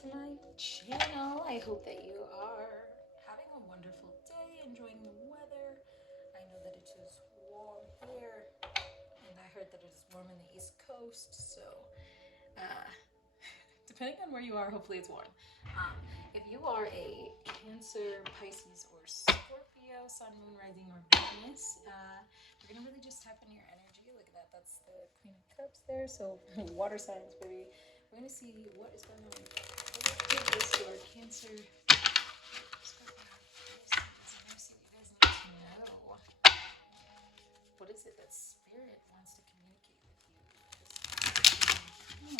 to my channel. I hope that you are having a wonderful day, enjoying the weather. I know that it is warm here, and I heard that it is warm in the East Coast, so uh, depending on where you are, hopefully it's warm. If you are a Cancer, Pisces, or Scorpio, Sun, Moon, Rising, or Venus, you're gonna really just tap into your energy. Look at that, that's the Queen of Cups there. So water signs, baby. We're gonna see what is going on. Let's give this to our Cancer, Scorpio, Pisces, and let's see what you guys need to know. What is it that Spirit wants to communicate with you?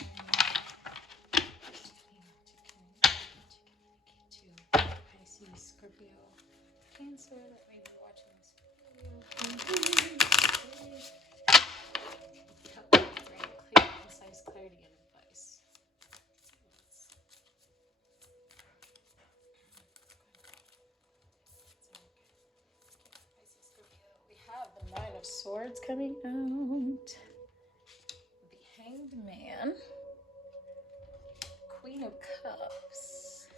To Pisces, Scorpio, Cancer that may be watching this video. Clear, concise clarity and advice. Pisces, Scorpio. We have the Nine of Swords coming out. The Hanged Man. Queen of Cups.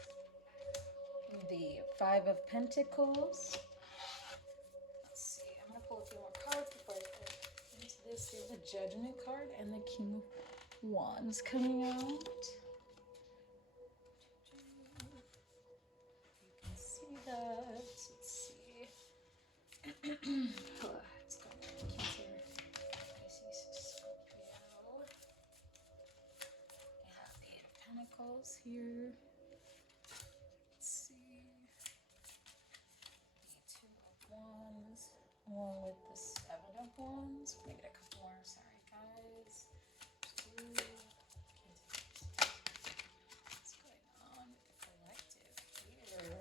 The Five of Pentacles. Let's see. I'm going to pull a few more cards before I get into this. We have the Judgment card and the King of Wands coming out. You can see that. Let's see. Let's go. Cancer, Pisces, Scorpio. We have the Eight of Pentacles here. Let's see. The Two of Wands, along with the Seven of Wands. We're gonna get a couple more. Sorry, guys. What's going on with the collective here?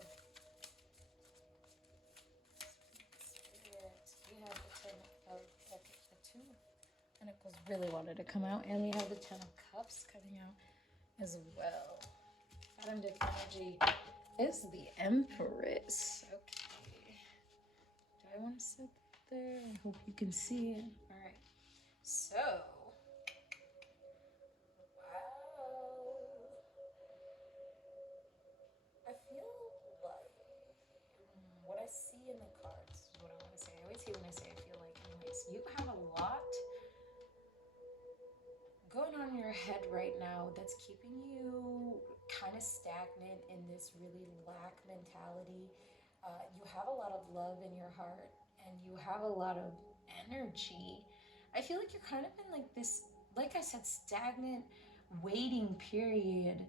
Spirit. We have the Ten of the Two of Pentacles really wanted to come out, and we have the Ten of Cups coming out as well. Bottom deck energy is the Empress. Okay. Do I want to sit there? I hope you can see it. All right. So, wow. I feel like what I see in the cards is what I want to say. I always hate when I say I feel like. Anyways, you have a lot going on in your head right now that's keeping you kind of stagnant in this really lack mentality. You have a lot of love in your heart and you have a lot of energy. I feel like you're kind of in like this, like I said, stagnant waiting period.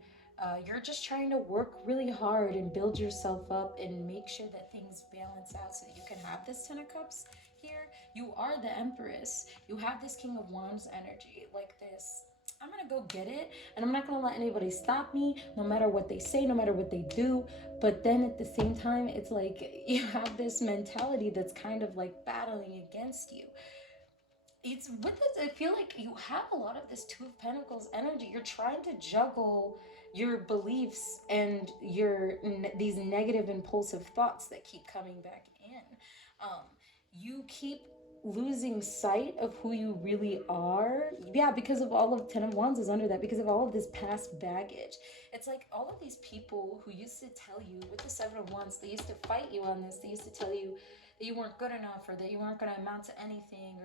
You're just trying to work really hard and build yourself up and make sure that things balance out so that you can have this Ten of Cups here. You are the Empress. You have this King of Wands energy, like this. I'm gonna go get it, and I'm not gonna let anybody stop me, no matter what they say, no matter what they do. But then at the same time, it's like you have this mentality that's kind of like battling against you. It's with this, I feel like you have a lot of this Two of Pentacles energy. You're trying to juggle your beliefs and these negative impulsive thoughts that keep coming back in. You keep losing sight of who you really are. Yeah, because of all of Ten of Wands is under that, because of all of this past baggage. It's like all of these people who used to tell you with the Seven of Wands, they used to fight you on this. They used to tell you that you weren't good enough, or that you weren't going to amount to anything,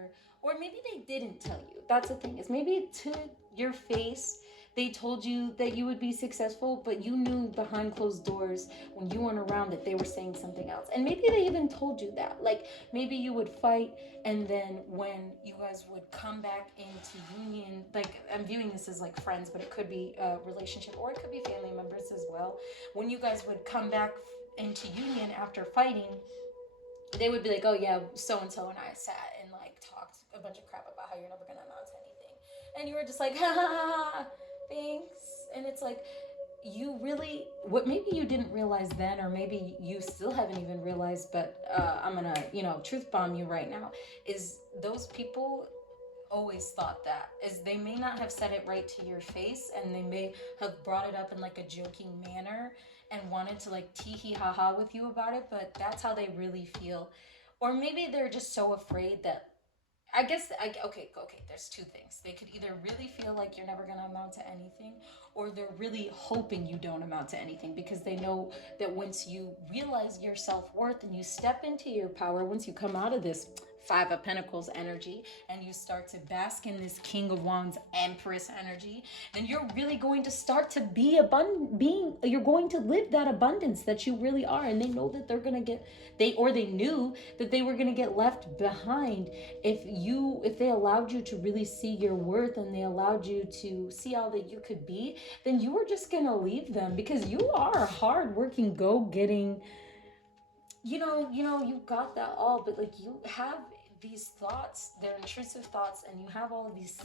or maybe they didn't tell you. That's the thing, is maybe to your face they told you that you would be successful, but you knew behind closed doors when you weren't around that they were saying something else. And maybe they even told you that. Like maybe you would fight, and then when you guys would come back into union, like I'm viewing this as like friends, but it could be a relationship or it could be family members as well. When you guys would come back into union after fighting, they would be like, oh yeah, so and so and I sat and like talked a bunch of crap about how you're never gonna amount to anything, and you were just like, ha ha ha, thanks. And it's like, you really, what maybe you didn't realize then, or maybe you still haven't even realized, but I'm gonna truth bomb you right now, is those people always thought that, is they may not have said it right to your face, and they may have brought it up in like a joking manner and wanted to like tee hee ha ha with you about it, but that's how they really feel. Or maybe they're just so afraid that, I guess, okay, there's two things. They could either really feel like you're never going to amount to anything, or they're really hoping you don't amount to anything, because they know that once you realize your self-worth and you step into your power, once you come out of this Five of Pentacles energy and you start to bask in this King of Wands Empress energy, then you're really going to start to be you're going to live that abundance that you really are. And they know that they're going to get, they knew that they were going to get left behind if they allowed you to really see your worth, and they allowed you to see all that you could be. Then you were just going to leave them, because you are a hardworking, go-getting, you got that all, but like, you have these thoughts, they're intrusive thoughts, and you have all of these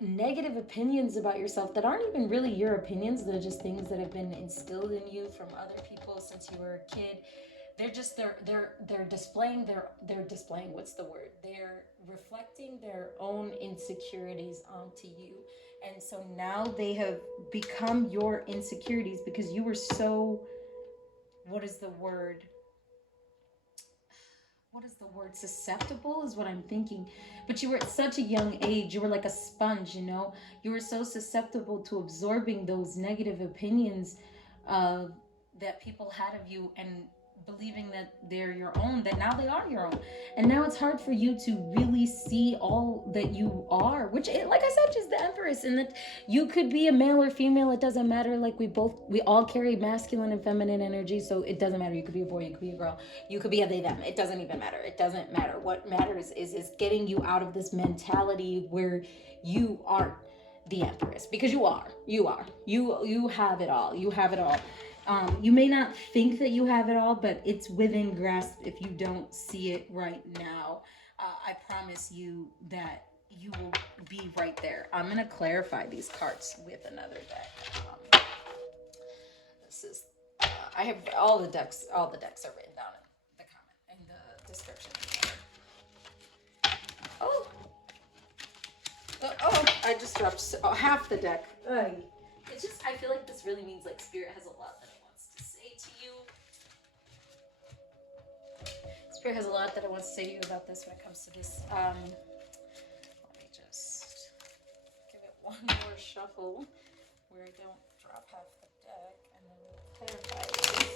negative opinions about yourself that aren't even really your opinions. They're just things that have been instilled in you from other people since you were a kid. They're just they're displaying what's the word? They're reflecting their own insecurities onto you. And so now they have become your insecurities, because you were so, what is the word? Susceptible is what I'm thinking. But you were at such a young age, you were like a sponge, you were so susceptible to absorbing those negative opinions that people had of you, and believing that they're your own, that now they are your own. And now it's hard for you to really see all that you are, which, like I said, is the Empress. And that you could be a male or female, it doesn't matter. Like, we all carry masculine and feminine energy, so it doesn't matter. You could be a boy, you could be a girl, you could be a they, them. It doesn't even matter. It doesn't matter. What matters is getting you out of this mentality where you aren't the Empress, because you have it all. You have it all. You may not think that you have it all, but it's within grasp if you don't see it right now. I promise you that you will be right there. I'm going to clarify these cards with another deck. This is, I have all the decks are written down in the comment, in the description. Oh, I just dropped half the deck. It's just, I feel like this really means like Spirit has a lot that it wants to say to you. Spirit has a lot that it wants to say to you about this when it comes to this. Let me just give it one more shuffle where I don't drop half the deck, and then we'll clarify this.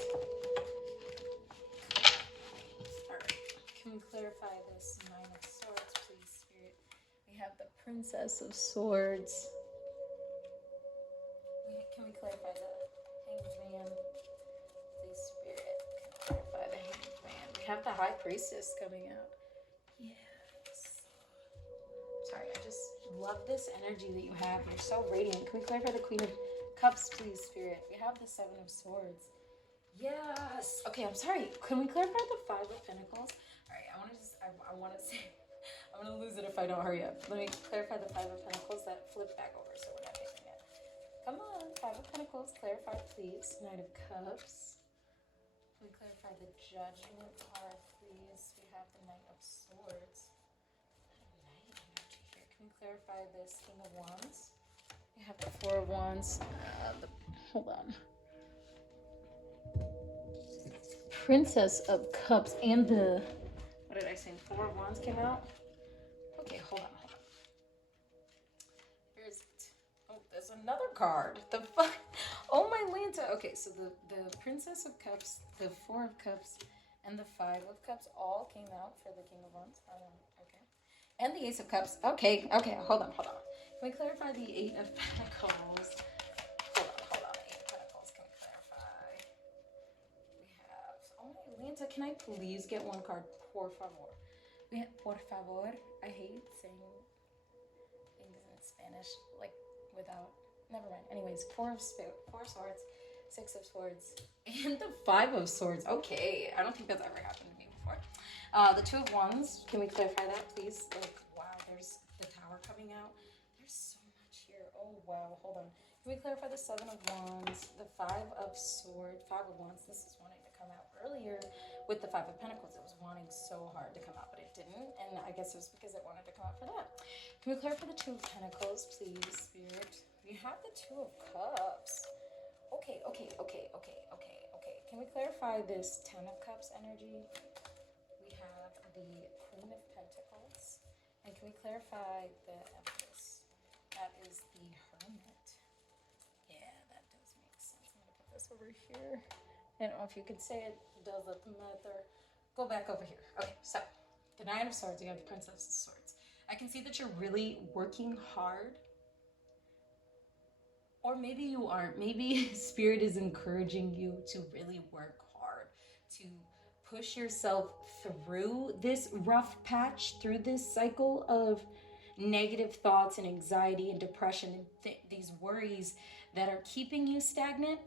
Alright, can we clarify this Nine of Swords, please, Spirit? We have the Princess of Swords. Can we clarify the Hanged Man? Please, Spirit, can clarify the Hanged Man. We have the High Priestess coming out. Yes. Sorry, I just love this energy that you have. You're so radiant. Can we clarify the Queen of Cups, please, Spirit? We have the Seven of Swords. Yes. Okay, I'm sorry. Can we clarify the Five of Pentacles? All right, I want to say, I'm going to lose it if I don't hurry up. Let me clarify the Five of Pentacles that flipped back over, so we're not taking it. Come on, Five of Pentacles, clarify, please. Knight of Cups. Can we clarify the Judgment card, please? We have the Knight of Swords. Knight energy here. Can we clarify this King of Wands? We have the Four of Wands. Hold on. Princess of Cups and the, what did I say? Four of Wands came out. Okay, hold on. There's another card. Oh my Lanta. Okay, so the Princess of Cups, the Four of Cups, and the Five of Cups all came out for the King of Wands. Okay. And the Ace of Cups. Okay, hold on. Can we clarify the Eight of Pentacles? Hold on. Eight of Pentacles, can we clarify? We have, oh my Lanta, can I please get one card? Por favor. We have, por favor. I hate saying things in Spanish, like, without, never mind. Anyways, Four of Swords, Six of Swords, and the Five of Swords. Okay, I don't think that's ever happened to me before. The Two of Wands, can we clarify that, please? Like, wow, there's the Tower coming out. There's so much here. Oh, wow, hold on. Can we clarify the Seven of Wands, the Five of Wands? This is wanting to come out earlier with the Five of Pentacles. It was wanting so hard to come out, but it didn't, and I guess it was because it wanted to come out for that. Can we clarify the Two of Pentacles, please, Spirit? We have the Two of Cups. Okay. Can we clarify this Ten of Cups energy? We have the Queen of Pentacles. And can we clarify the Empress? That is the Hermit. Yeah, that does make sense. I'm gonna put this over here. I don't know if you could say it. Does it matter? Go back over here. Okay, so the Nine of Swords, you have the Princess of Swords. I can see that you're really working hard. Or maybe you aren't. Maybe Spirit is encouraging you to really work hard, to push yourself through this rough patch, through this cycle of negative thoughts and anxiety and depression and these worries that are keeping you stagnant.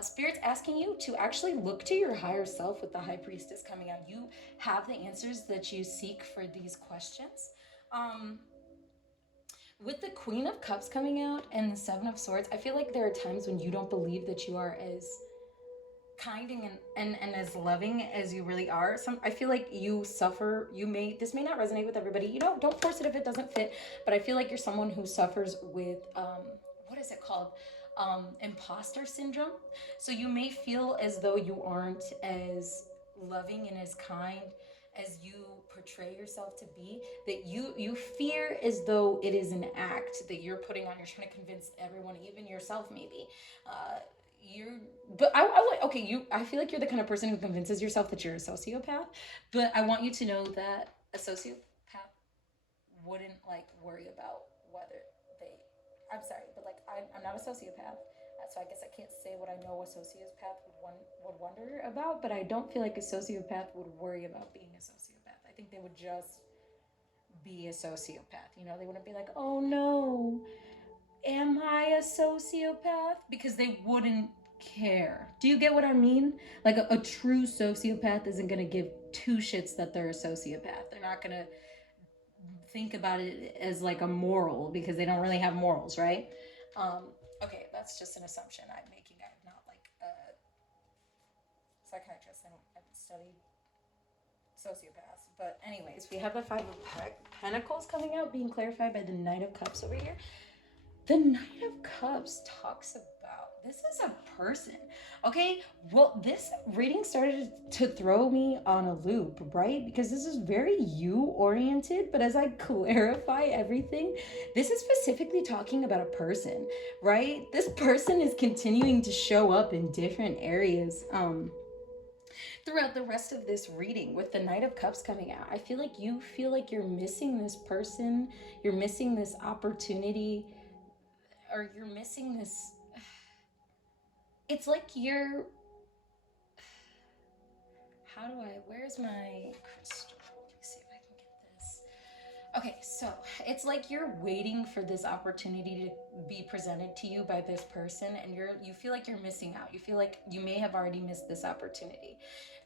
Spirit's asking you to actually look to your higher self with the High Priestess coming out. You have the answers that you seek for these questions. With the Queen of Cups coming out and the Seven of Swords, I feel like there are times when you don't believe that you are as kind and as loving as you really are. I feel like you suffer. This may not resonate with everybody. You know, don't force it if it doesn't fit. But I feel like you're someone who suffers with what is it called? Imposter syndrome. So you may feel as though you aren't as loving and as kind as you portray yourself to be, that you fear as though it is an act that you're putting on. You're trying to convince everyone, even yourself maybe. I feel like you're the kind of person who convinces yourself that you're a sociopath, but I want you to know that a sociopath wouldn't like worry about whether they, I'm sorry, but like I'm not a sociopath. So I guess I can't say what I know a sociopath would wonder about, but I don't feel like a sociopath would worry about being a sociopath. I think they would just be a sociopath. You know, they wouldn't be like, oh no, am I a sociopath? Because they wouldn't care. Do you get what I mean? Like a true sociopath isn't going to give two shits that they're a sociopath. They're not going to think about it as like a moral because they don't really have morals, right? Okay, that's just an assumption I'm making. I'm not like a psychiatrist. I haven't studied sociopaths. But anyways, we have the Five of Pentacles coming out, being clarified by the Knight of Cups over here. The Knight of Cups talks about, this is a person, okay? Well, this reading started to throw me on a loop, right? Because this is very you-oriented, but as I clarify everything, this is specifically talking about a person, right? This person is continuing to show up in different areas throughout the rest of this reading with the Knight of Cups coming out. I feel like you're missing this person, you're missing this opportunity, or you're missing this. It's like you're, where's my crystal? Let me see if I can get this. Okay, so it's like you're waiting for this opportunity to be presented to you by this person, and you feel like you're missing out. You feel like you may have already missed this opportunity.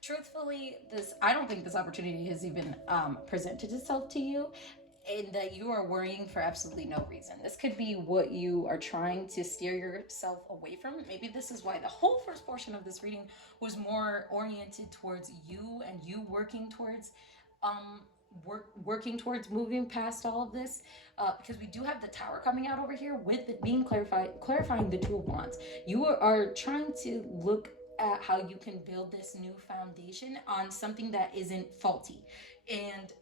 Truthfully, I don't think this opportunity has even presented itself to you, and that you are worrying for absolutely no reason. This could be what you are trying to steer yourself away from. Maybe this is why the whole first portion of this reading was more oriented towards you and you working towards moving past all of this, because we do have the Tower coming out over here with it being clarifying the Two of Wands. You are trying to look at how you can build this new foundation on something that isn't faulty. And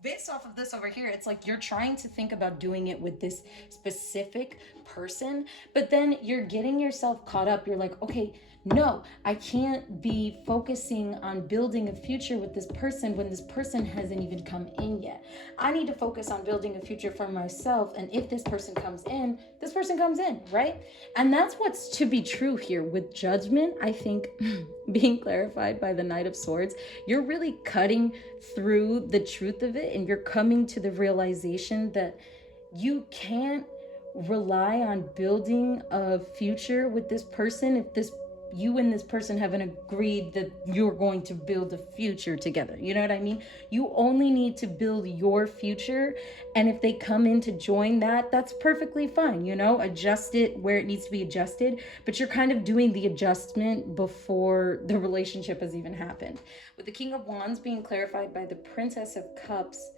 based off of this over here, it's like you're trying to think about doing it with this specific person, but then you're getting yourself caught up. You're like, okay, no, I can't be focusing on building a future with this person when this person hasn't even come in yet. I need to focus on building a future for myself. And if this person comes in, this person comes in, right? And that's what's to be true here with Judgment. I think being clarified by the Knight of Swords, you're really cutting through the truth of it, and you're coming to the realization that you can't rely on building a future with this person if you and this person haven't agreed that you're going to build a future together. You know what I mean? You only need to build your future, and if they come in to join that, that's perfectly fine. You know, adjust it where it needs to be adjusted, but you're kind of doing the adjustment before the relationship has even happened. With the King of Wands being clarified by the Princess of Cups,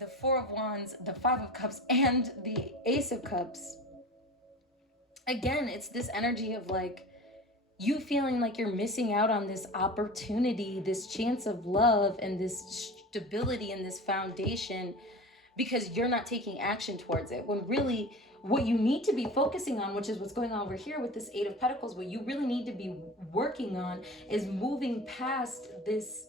the Four of Wands, the Five of Cups, and the Ace of Cups, again, it's this energy of like, you feeling like you're missing out on this opportunity, this chance of love, and this stability and this foundation because you're not taking action towards it. When really, what you need to be focusing on, which is what's going on over here with this Eight of Pentacles, what you really need to be working on is moving past this.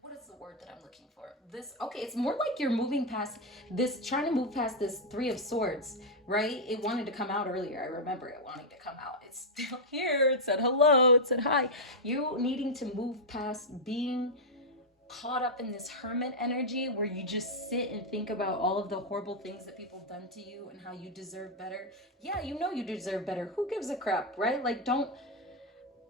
What is the word that I'm looking for? This, okay, it's more like you're moving past this, trying to move past this Three of Swords, right? It wanted to come out earlier. I remember it wanting to come out. It's still here. It said hello. It said hi. You needing to move past being caught up in this hermit energy where you just sit and think about all of the horrible things that people done to you and how you deserve better. Yeah, you know you deserve better. Who gives a crap, right? Like, don't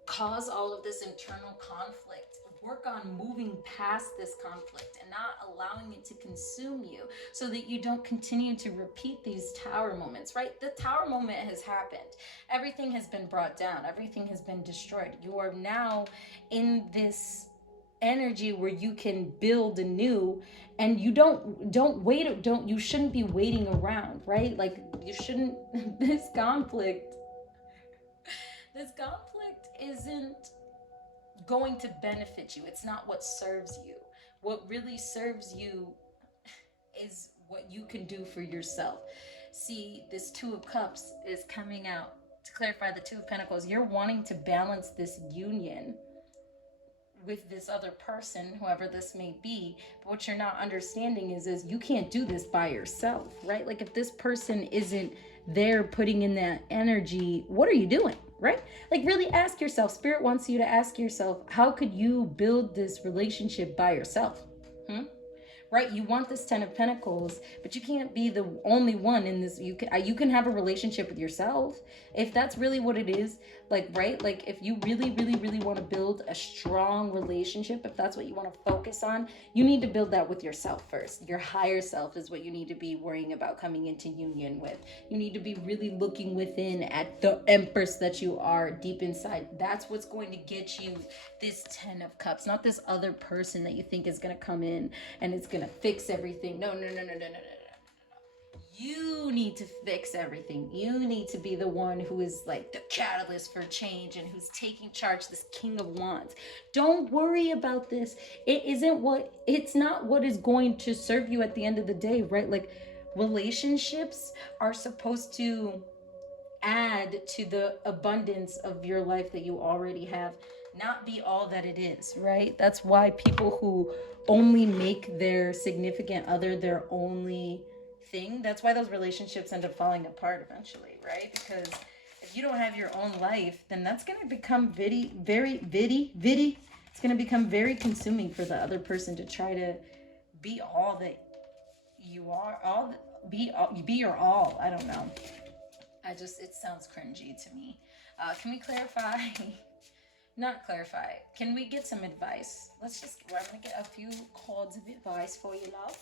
cause all of this internal conflict. Work on moving past this conflict and not allowing it to consume you so that you don't continue to repeat these tower moments, right? The tower moment has happened. Everything has been brought down. Everything has been destroyed. You are now in this energy where you can build anew, and you you shouldn't be waiting around, right? Like, you shouldn't this conflict isn't going to benefit you. It's not what serves you. What really serves you is what you can do for yourself. See, this Two of Cups is coming out to clarify the Two of Pentacles. You're wanting to balance this union with this other person, whoever this may be, but what you're not understanding is you can't do this by yourself, right? Like, if this person isn't there putting in that energy, what are you doing, right? Like, really ask yourself. Spirit wants you to ask yourself, how could you build this relationship by yourself? Right? You want this Ten of Pentacles, but you can't be the only one in this. You can have a relationship with yourself if that's really what it is. Like, right? Like, if you really, really, really want to build a strong relationship, if that's what you want to focus on, you need to build that with yourself first. Your higher self is what you need to be worrying about coming into union with. You need to be really looking within at the Empress that you are deep inside. That's what's going to get you this Ten of Cups, not this other person that you think is going to come in and it's going to fix everything. No. You need to fix everything. You need to be the one who is like the catalyst for change and who's taking charge, this King of Wands. Don't worry about this. It's not what is going to serve you at the end of the day, right? Like, relationships are supposed to add to the abundance of your life that you already have, not be all that it is, right? That's why people who only make their significant other their only thing, that's why those relationships end up falling apart eventually, right? Because if you don't have your own life, then that's going to become it's going to become very consuming for the other person to try to be all that you are, be your all. I don't know. It sounds cringy to me. Can we clarify? Not clarify. Can we get some advice? I'm going to get a few cards of advice for you, love.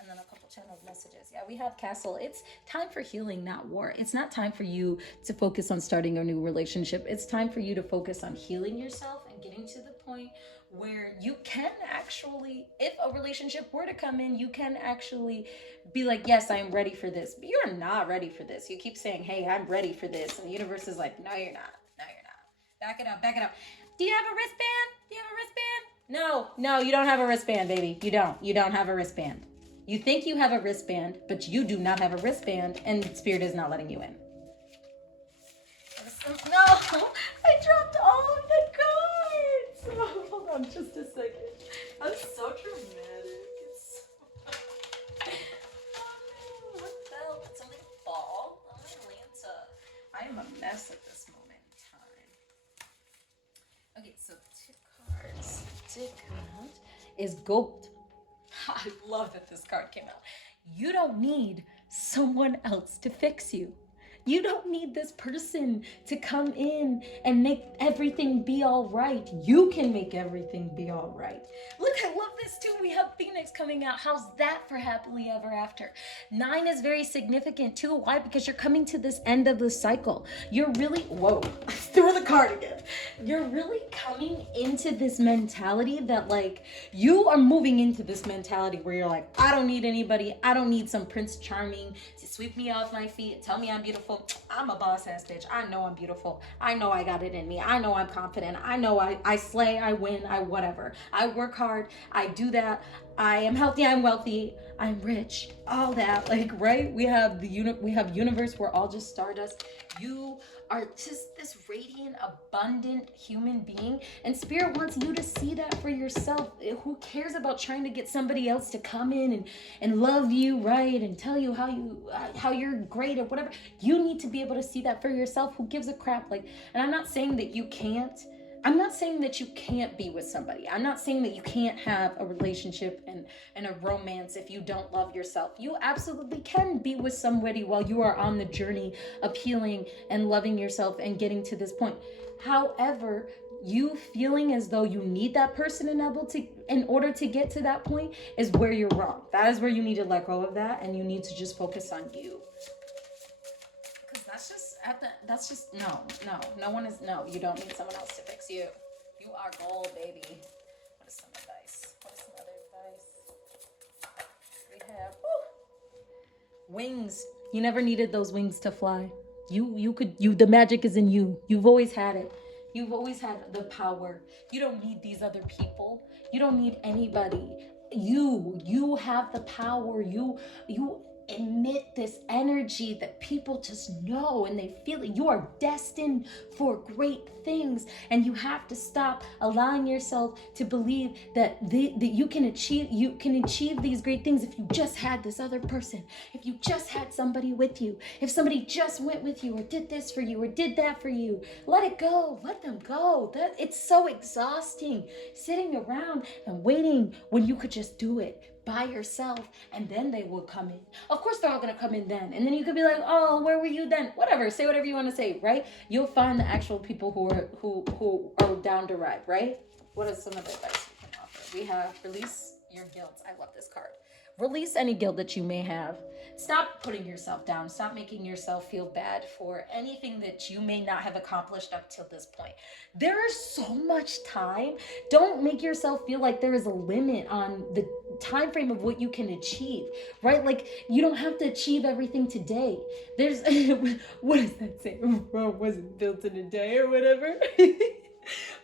And then a couple channeled messages. Yeah, we have Castle. It's time for healing, not war. It's not time for you to focus on starting a new relationship. It's time for you to focus on healing yourself and getting to the point where you can actually, if a relationship were to come in, you can actually be like, yes, I am ready for this. But you're not ready for this. You keep saying, hey, I'm ready for this. And the universe is like, no, you're not. No, you're not. Back it up. Do you have a wristband? No, you don't have a wristband, baby. You don't have a wristband. You think you have a wristband, but you do not have a wristband, and Spirit is not letting you in. No, I dropped all of the cards. Oh, hold on just a second. I'm so dramatic. What the hell? Did something fall? Oh, Atlanta. I am a mess at this moment in time. Okay, so two cards. Is gold. I love that this card came out. You don't need someone else to fix you. You don't need this person to come in and make everything be all right. You can make everything be all right. Look, I love this too. We have Phoenix. zodiac's coming out. How's that for happily ever after? 9 is very significant too. Why? Because you're coming to this end of the cycle. You're really, whoa, threw the card again. You're really coming into this mentality that like, you are moving into this mentality where you're like, I don't need anybody. I don't need some Prince Charming to sweep me off my feet, tell me I'm beautiful. I'm a boss ass bitch. I know I'm beautiful. I know I got it in me. I know I'm confident. I know I slay, I win, I whatever. I work hard. I do that. I am healthy. I'm wealthy. I'm rich. All that, like, right? We have we have universe. We're all just stardust. You are just this radiant, abundant human being, and spirit wants you to see that for yourself. Who cares about trying to get somebody else to come in and love you, right, and tell you how you're great or whatever? You need to be able to see that for yourself. Who gives a crap? Like, and I'm not saying that you can't. I'm not saying that you can't be with somebody. I'm not saying that you can't have a relationship and a romance if you don't love yourself. You absolutely can be with somebody while you are on the journey of healing and loving yourself and getting to this point. However, you feeling as though you need that person in order to get to that point is where you're wrong. That is where you need to let go of that, and you need to just focus on you. No, you don't need someone else to fix you. You are gold, baby. What is some advice? What is some other advice? We have wings. You never needed those wings to fly. The magic is in you. You've always had it. You've always had the power. You don't need these other people. You don't need anybody. You have the power. You emit this energy that people just know and they feel it. You are destined for great things, and you have to stop allowing yourself to believe that you can achieve these great things if you just had this other person, if you just had somebody with you, if somebody just went with you or did this for you or did that for you. Let it go. Let them go. That it's so exhausting sitting around and waiting when you could just do it by yourself, and then they will come in. Of course they're all gonna come in then, and then you could be like, oh, where were you then? Whatever, say whatever you want to say, right? You'll find the actual people who are down to ride, right? What is some of the advice we can offer? We have release your guilt. I love this card. Release any guilt that you may have. Stop putting yourself down. Stop making yourself feel bad for anything that you may not have accomplished up till this point. There is so much time. Don't make yourself feel like there is a limit on the time frame of what you can achieve, right? Like, you don't have to achieve everything today. There's, what does that say? Rome wasn't built in a day or whatever.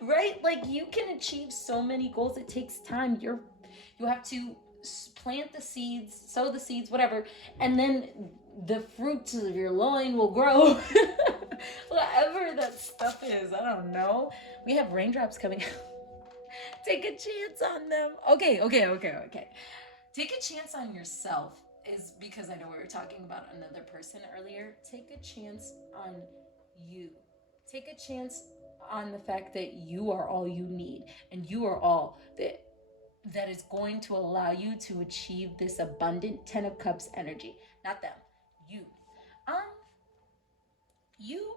Right? Like, you can achieve so many goals. It takes time. You have to plant the seeds, sow the seeds, whatever, and then the fruits of your loin will grow. Whatever that stuff is, I don't know. We have raindrops coming out. Take a chance on them. Okay. Take a chance on yourself is because I know we were talking about another person earlier. Take a chance on you. Take a chance on the fact that you are all you need, and you are all that is going to allow you to achieve this abundant 10 of Cups energy. Not them. You.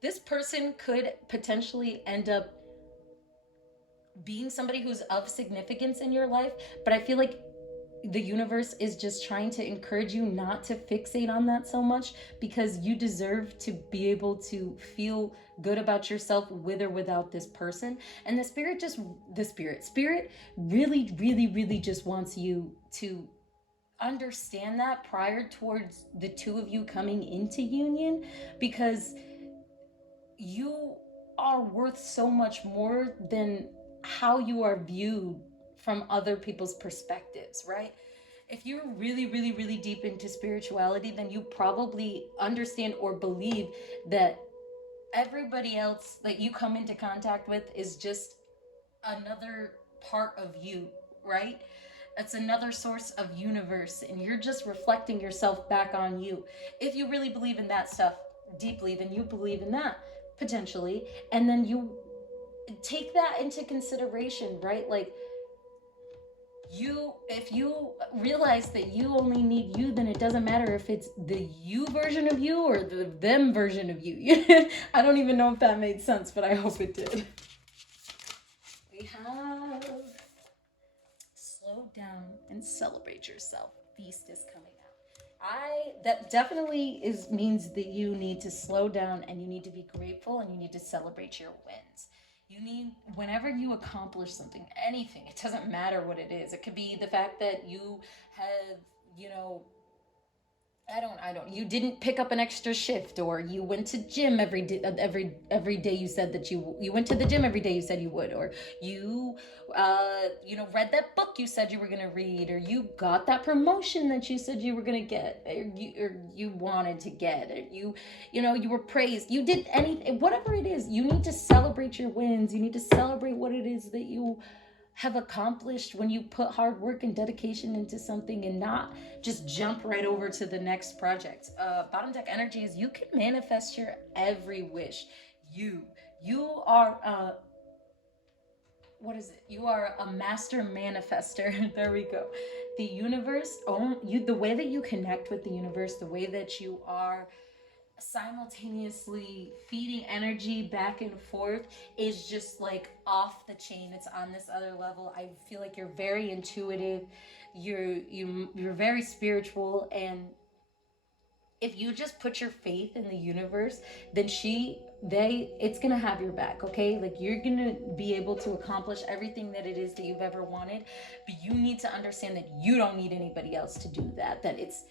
This person could potentially end up being somebody who's of significance in your life, but I feel like the universe is just trying to encourage you not to fixate on that so much, because you deserve to be able to feel good about yourself with or without this person. And spirit really just wants you to understand that prior towards the two of you coming into union, because you are worth so much more than how you are viewed from other people's perspectives, right? If you're really deep into spirituality, then you probably understand or believe that everybody else that you come into contact with is just another part of you, right? It's another source of universe, and you're just reflecting yourself back on you. If you really believe in that stuff deeply, then you believe in that potentially, and then you take that into consideration, right? Like, if you realize that you only need you, then it doesn't matter if it's the you version of you or the them version of you. I don't even know if that made sense, but I hope it did. We have and celebrate yourself. Feast is coming out. That definitely means that you need to slow down and you need to be grateful and you need to celebrate your wins. You need, whenever you accomplish something, anything, it doesn't matter what it is. It could be the fact that you have, you know, you didn't pick up an extra shift, or you went to gym every day you said that you went to the gym every day you said you would, or you read that book you said you were going to read, or you got that promotion that you said you were going to get, or you wanted to get, or you were praised, you did anything, whatever it is. You need to celebrate your wins. You need to celebrate what it is that you have accomplished when you put hard work and dedication into something, and not just jump right over to the next project. Bottom deck energy is you can manifest your every wish. You are what is it? You are a master manifester. There we go. The universe, the way that you connect with the universe, the way that you are simultaneously feeding energy back and forth is just like off the chain. It's on this other level. I feel like you're very intuitive. You're very spiritual, and if you just put your faith in the universe, then it's gonna have your back. Okay, like you're gonna be able to accomplish everything that it is that you've ever wanted. But you need to understand that you don't need anybody else to do that. That it's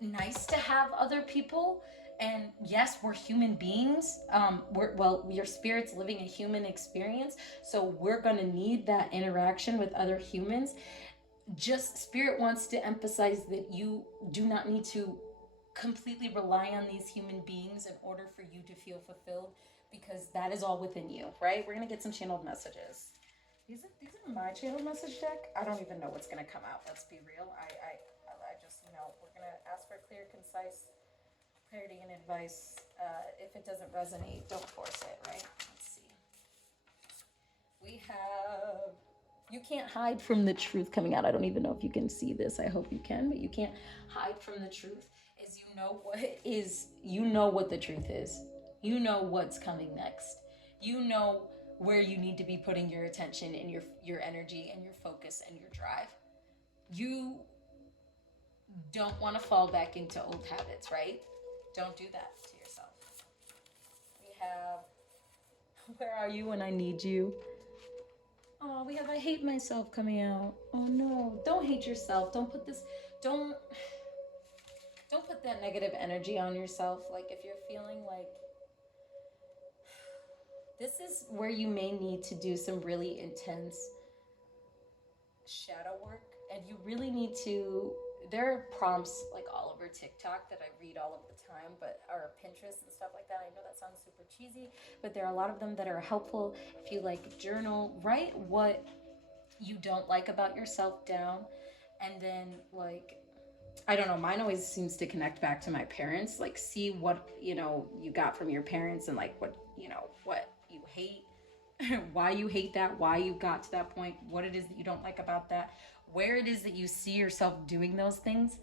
nice to have other people, and yes, we're human beings. Your spirit's living a human experience, so we're gonna need that interaction with other humans. Just spirit wants to emphasize that you do not need to completely rely on these human beings in order for you to feel fulfilled, because that is all within you, right? We're gonna get some channeled messages. These are my channel message deck. I don't even know what's gonna come out. Let's be real. I just we're gonna ask for clear, concise clarity and advice. If it doesn't resonate, don't force it, right? Let's see. We have, you can't hide from the truth coming out. I don't even know if you can see this. I hope you can, but you can't hide from the truth. Is you know what the truth is. You know what's coming next. You know where you need to be putting your attention and your energy and your focus and your drive. You don't want to fall back into old habits, right? Don't do that to yourself. We have, where are you when I need you? Oh, we have I hate myself coming out. Oh no, don't hate yourself. Don't put that negative energy on yourself. Like if you're feeling like, this is where you may need to do some really intense shadow work, and you really need to, there are prompts like all over TikTok that I read all of the time, or Pinterest and stuff like that. I know that sounds super cheesy, but there are a lot of them that are helpful. If you like, journal, write what you don't like about yourself down, and then like, I don't know, mine always seems to connect back to my parents. Like, see what you got from your parents, and like what you hate, why you hate that, why you got to that point, what it is that you don't like about that, where it is that you see yourself doing those things,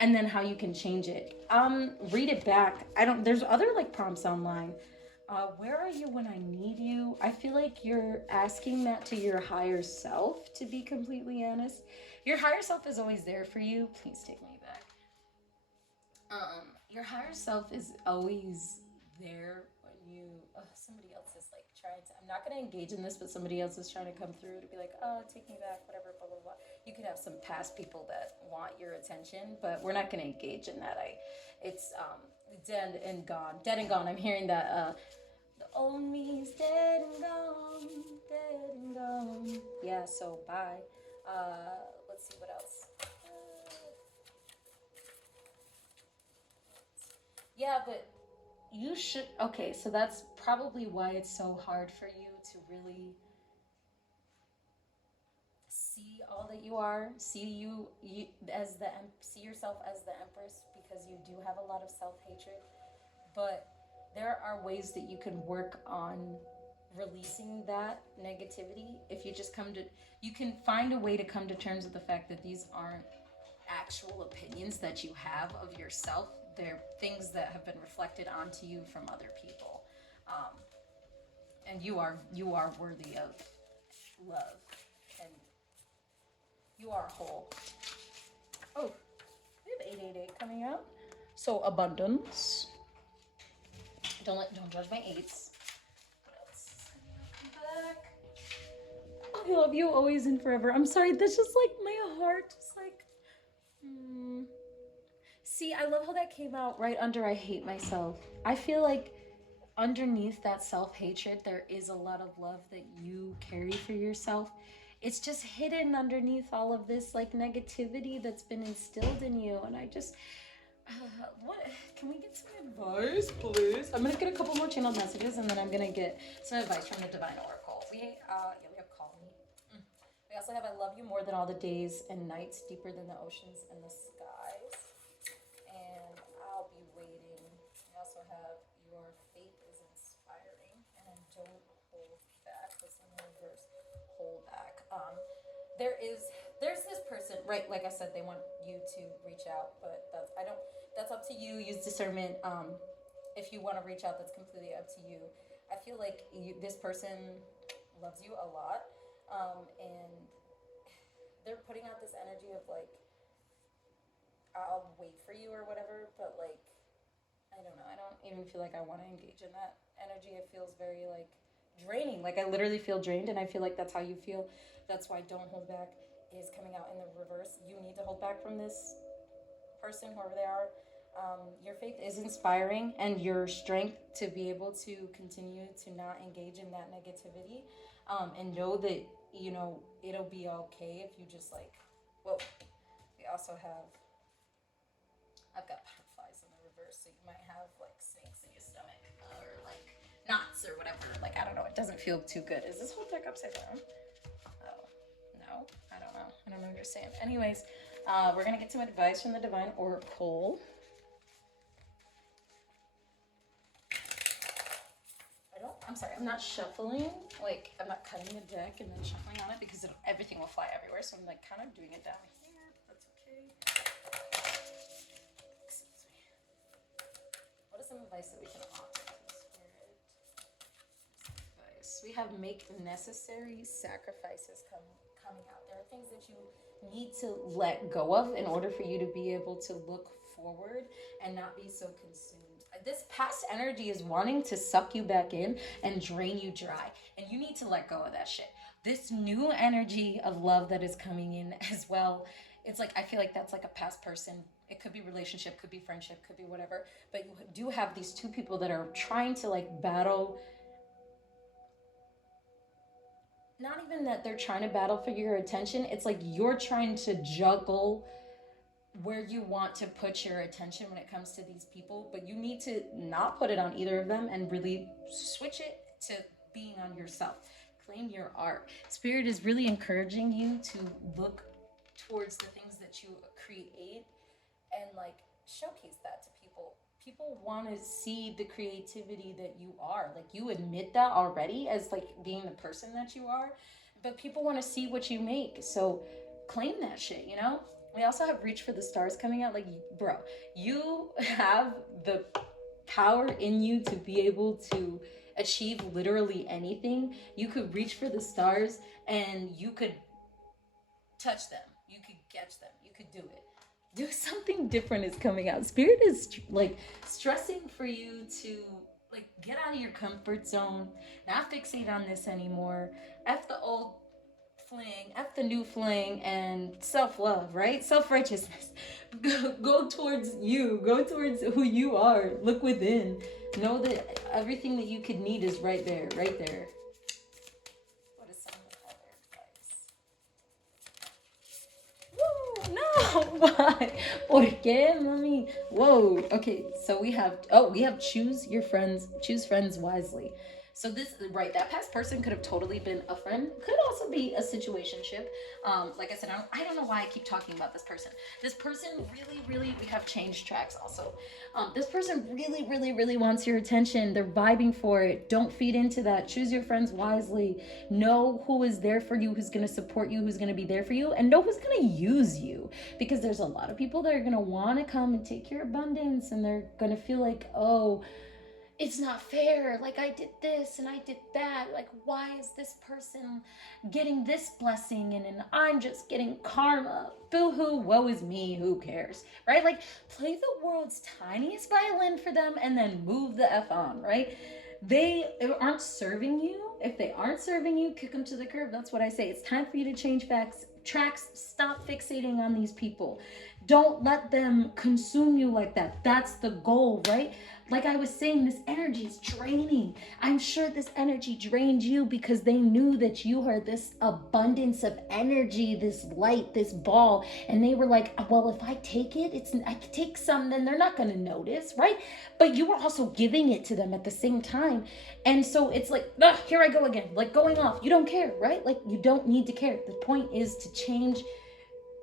and then how you can change it. Read it back. There's other like prompts online. Where are you when I need you? I feel like you're asking that to your higher self, to be completely honest. Your higher self is always there for you. Please take me back. Your higher self is always there when you, somebody else is like trying to, I'm not going to engage in this, but somebody else is trying to come through to be like, oh, take me back, whatever, blah, blah, blah. You could have some past people that want your attention, but we're not going to engage in that. It's dead and gone. Dead and gone. I'm hearing that, the old me's dead and gone, dead and gone. Yeah, so bye. Let's see what else. Yeah, but you should, okay, so that's probably why it's so hard for you to really see all that you are, see see yourself as the Empress, because you do have a lot of self-hatred. But there are ways that you can work on releasing that negativity. If you just you can find a way to come to terms with the fact that these aren't actual opinions that you have of yourself. They're things that have been reflected onto you from other people. And you are worthy of love. And You are whole. Oh, we have 888 coming out. So abundance. Don't judge my eights. What else is coming back? I love you always and forever. I'm sorry, that's just like my heart. Just like, See, I love how that came out right under I hate myself. I feel like underneath that self-hatred, there is a lot of love that you carry for yourself. It's just hidden underneath all of this like negativity that's been instilled in you. And I just, what, can we get some advice, please? I'm gonna get a couple more channeled messages and then I'm gonna get some advice from the Divine Oracle. We have Call Me. We also have I love you more than all the days and nights, deeper than the oceans and the skies. And I'll be waiting. We also have your faith is inspiring and don't hold back. What's in the reverse? Hold back. There's this person, right? Like I said, they want you to reach out, but that's up to you. Use discernment. If you want to reach out, that's completely up to you. I feel like this person loves you a lot, and they're putting out this energy of like, I'll wait for you or whatever, but like, I don't know. I don't even feel like I want to engage in that energy. It feels very like draining. Like I literally feel drained, and I feel like that's how you feel. That's why don't hold back is coming out in the reverse. You need to hold back from this person, whoever they are. Your faith is inspiring, and your strength to be able to continue to not engage in that negativity, and know that, you know, it'll be okay if you just like, whoa. We also have, I've got butterflies in the reverse, so you might have like snakes in your stomach, or like knots or whatever. Like, I don't know, it doesn't feel too good. Is this whole deck upside down? Oh, no, I don't know. I don't know what you're saying. Anyways, we're gonna get some advice from the Divine Oracle. I'm sorry, I'm not shuffling. Like, I'm not cutting the deck and then shuffling on it because everything will fly everywhere. So I'm like kind of doing it down here. That's okay. Excuse me. What is some advice that we can offer to the spirit? Some advice. We have make necessary sacrifices coming out. There are things that you need to let go of in order for you to be able to look forward and not be so consumed. This past energy is wanting to suck you back in and drain you dry, and you need to let go of that shit. This new energy of love that is coming in as well, it's like, I feel like that's like a past person. It could be relationship, could be friendship, could be whatever, but you do have these two people that are trying to like battle. Not even that they're trying to battle for your attention, it's like you're trying to juggle where you want to put your attention when it comes to these people, but you need to not put it on either of them and really switch it to being on yourself. Claim your art. Spirit is really encouraging you to look towards the things that you create and like showcase that to people. People want to see the creativity that you are. Like, you admit that already as like being the person that you are, but people want to see what you make. So claim that shit, you know? We also have Reach for the Stars coming out. Like, bro, you have the power in you to be able to achieve literally anything. You could reach for the stars and you could touch them. You could catch them. You could do it. Do something different is coming out. Spirit is like stressing for you to like get out of your comfort zone, not fixate on this anymore. F the old fling, F the new fling, and self-love, right? Self-righteousness. Go towards you. Go towards who you are. Look within. Know that everything that you could need is right there, right there. What is some other advice? Woo, no, why? ¿Por qué, mami? Whoa. Okay, so we have choose friends wisely. So this, right, that past person could have totally been a friend, could also be a situationship. Like I said, I don't know why I keep talking about this person. This person really, we have changed tracks also. This person really wants your attention. They're vibing for it. Don't feed into that. Choose your friends wisely. Know who is there for you, who's going to support you, who's going to be there for you, and know who's going to use you. Because there's a lot of people that are going to want to come and take your abundance, and they're going to feel like, oh, it's not fair. Like, I did this and I did that. Like, why is this person getting this blessing and I'm just getting karma? Boo hoo, woe is me, who cares? Right? Like, play the world's tiniest violin for them and then move the F on, right? They aren't serving you. If they aren't serving you, kick them to the curb. That's what I say. It's time for you to change tracks. Stop fixating on these people. Don't let them consume you like that. That's the goal, right? Like I was saying, this energy is draining. I'm sure this energy drained you because they knew that you are this abundance of energy, this light, this ball. And they were like, well, if I take it, I can take some, then they're not going to notice, right? But you were also giving it to them at the same time. And so it's like, here I go again, like going off. You don't care, right? Like you don't need to care. The point is to change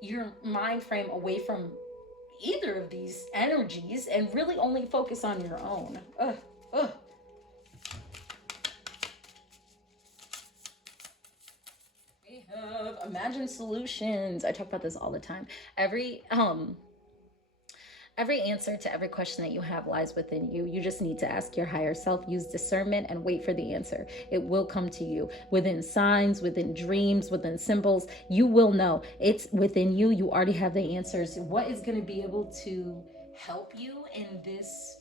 your mind frame away from either of these energies and really only focus on your own. We have imagined solutions. I talk about this all the time. Every answer to every question that you have lies within you. You just need to ask your higher self, use discernment, and wait for the answer. It will come to you within signs, within dreams, within symbols. You will know. It's within you. You already have the answers. What is going to be able to help you in this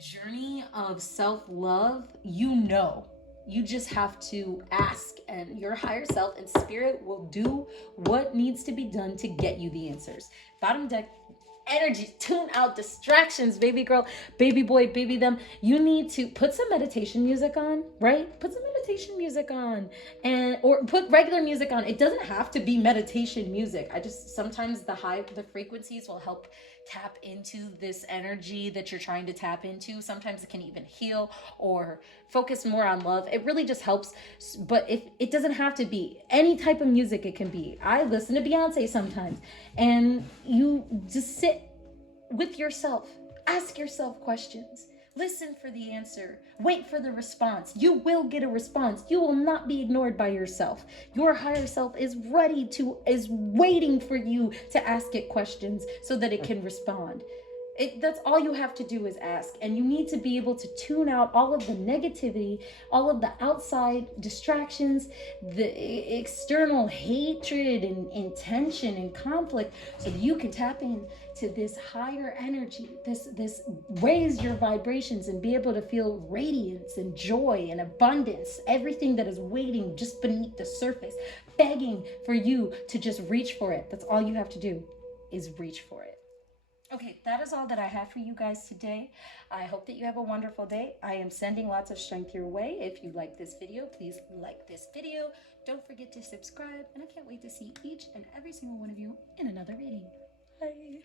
journey of self-love? You know. You just have to ask, and your higher self and spirit will do what needs to be done to get you the answers. Bottom deck energy, tune out distractions, baby girl, baby boy, baby them. You need to put some meditation music on, right? Put some meditation music on, or put regular music on. It doesn't have to be meditation music. I just sometimes the frequencies will help tap into this energy that you're trying to tap into. Sometimes it can even heal or focus more on love. It really just helps. But if it doesn't have to be any type of music, it can be. I listen to Beyonce sometimes, and you just sit with yourself, ask yourself questions, listen for the answer, wait for the response. You will get a response. You will not be ignored by yourself. Your higher self is waiting for you to ask it questions so that it can respond. That's all you have to do is ask. And you need to be able to tune out all of the negativity, all of the outside distractions, the external hatred and intention and conflict, so that you can tap in to this higher energy, this raise your vibrations and be able to feel radiance and joy and abundance, everything that is waiting just beneath the surface, begging for you to just reach for it. That's all you have to do is reach for it. Okay, that is all that I have for you guys today. I hope that you have a wonderful day. I am sending lots of strength your way. If you like this video, please like this video. Don't forget to subscribe, and I can't wait to see each and every single one of you in another reading. Bye.